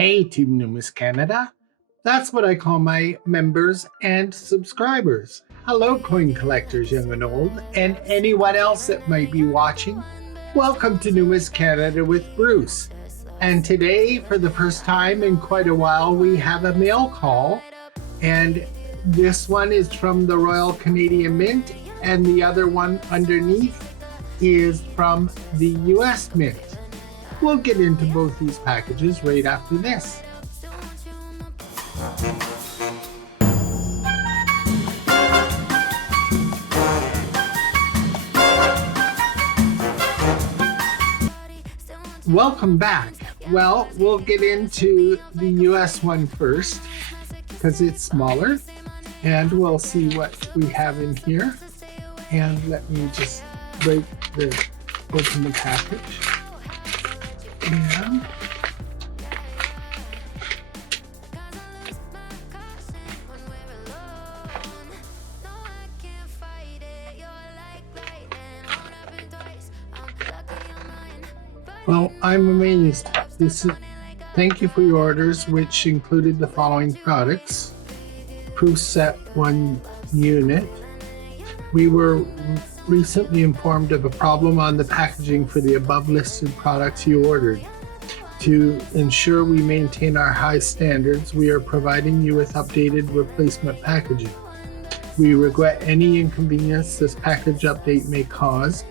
Hey to Numis Canada. That's what I call my members and subscribers. Hello coin collectors young and old, and anyone else that might be watching. Welcome to Numis Canada with Bruce. And today, for the first time in quite a while, we have a mail call. And this one is from the Royal Canadian Mint, and the other one underneath is from the US Mint. We'll get into both these packages right after this. Welcome back. Well, we'll get into the US one first because it's smaller, and we'll see what we have in here. And let me just open the package. And well, I'm amazed. Thank you for your orders, which included the following products. Proof set 1 unit. We were recently informed of a problem on the packaging for the above listed products you ordered. To ensure we maintain our high standards, we are providing you with updated replacement packaging. We regret any inconvenience this package update may cause.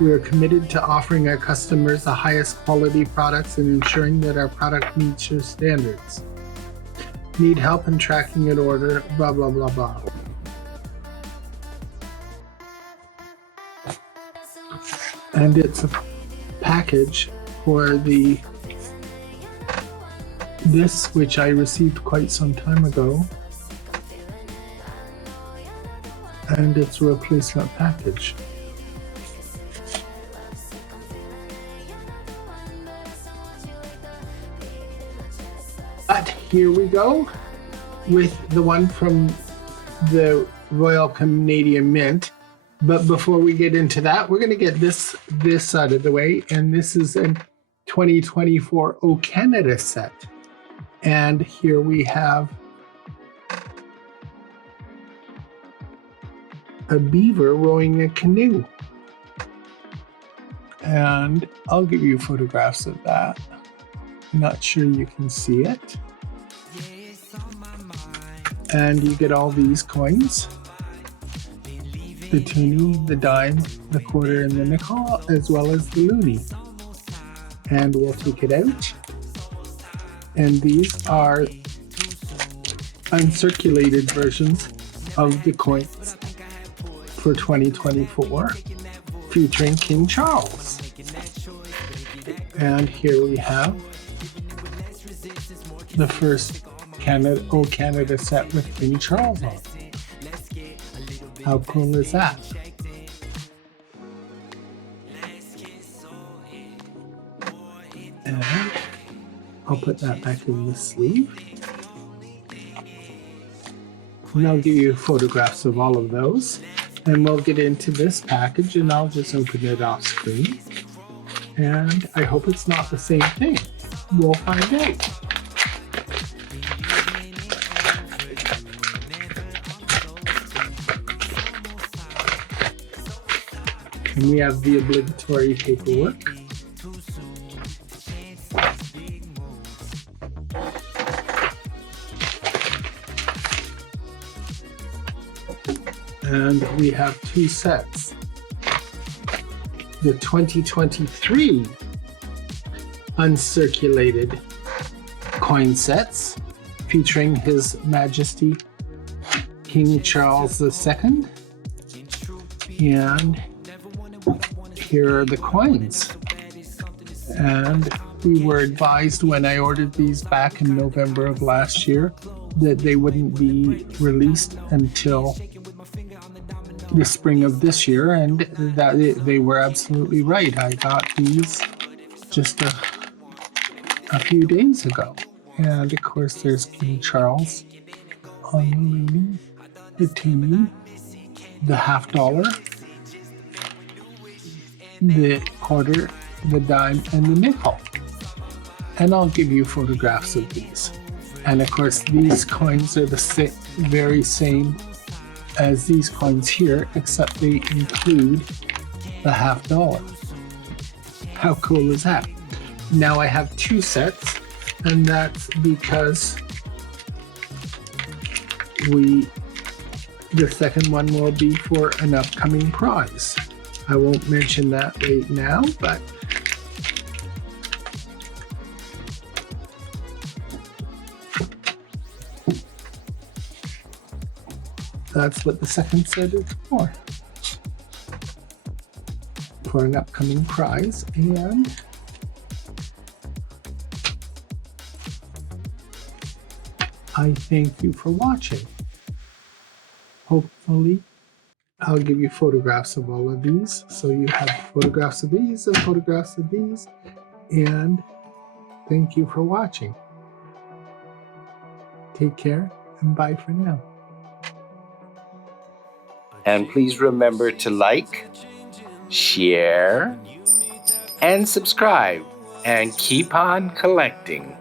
We are committed to offering our customers the highest quality products and ensuring that our product meets your standards. Need help in tracking an order, blah, blah, blah, blah. And it's a package for this, which I received quite some time ago. And it's a replacement package. But here we go with the one from the Royal Canadian Mint. But before we get into that, we're going to get this out of the way. And this is a 2024 O Canada set. And here we have a beaver rowing a canoe. And I'll give you photographs of that. Not sure you can see it. And you get all these coins. The toonie, the dime, the quarter, and the nickel, as well as the loonie. And we'll take it out. And these are uncirculated versions of the coins for 2024, featuring King Charles. And here we have the first O Canada set with King Charles on. How cool is that? And I'll put that back in the sleeve. And I'll give you photographs of all of those. And we'll get into this package, and I'll just open it off screen. And I hope it's not the same thing. We'll find out. And we have the obligatory paperwork. And we have two sets. The 2023 uncirculated coin sets featuring His Majesty King Charles II. And here are the coins. And we were advised when I ordered these back in November of last year that they wouldn't be released until the spring of this year, and that they were absolutely right. I got these just a few days ago. And of course there's King Charles on the loonie, the toonie, the $50, the quarter, the dime, and the nickel. and I'll give you photographs of these. And of course, these coins are the very same as these coins here, except they include the $50. How cool is that? Now I have 2 sets, and that's because the second one will be for an upcoming prize. I won't mention that right now, but that's what the second set is for an upcoming prize. And I thank you for watching. Hopefully, I'll give you photographs of all of these. So you have photographs of these and photographs of these. And thank you for watching. Take care and bye for now. And please remember to like, share, and subscribe, and keep on collecting.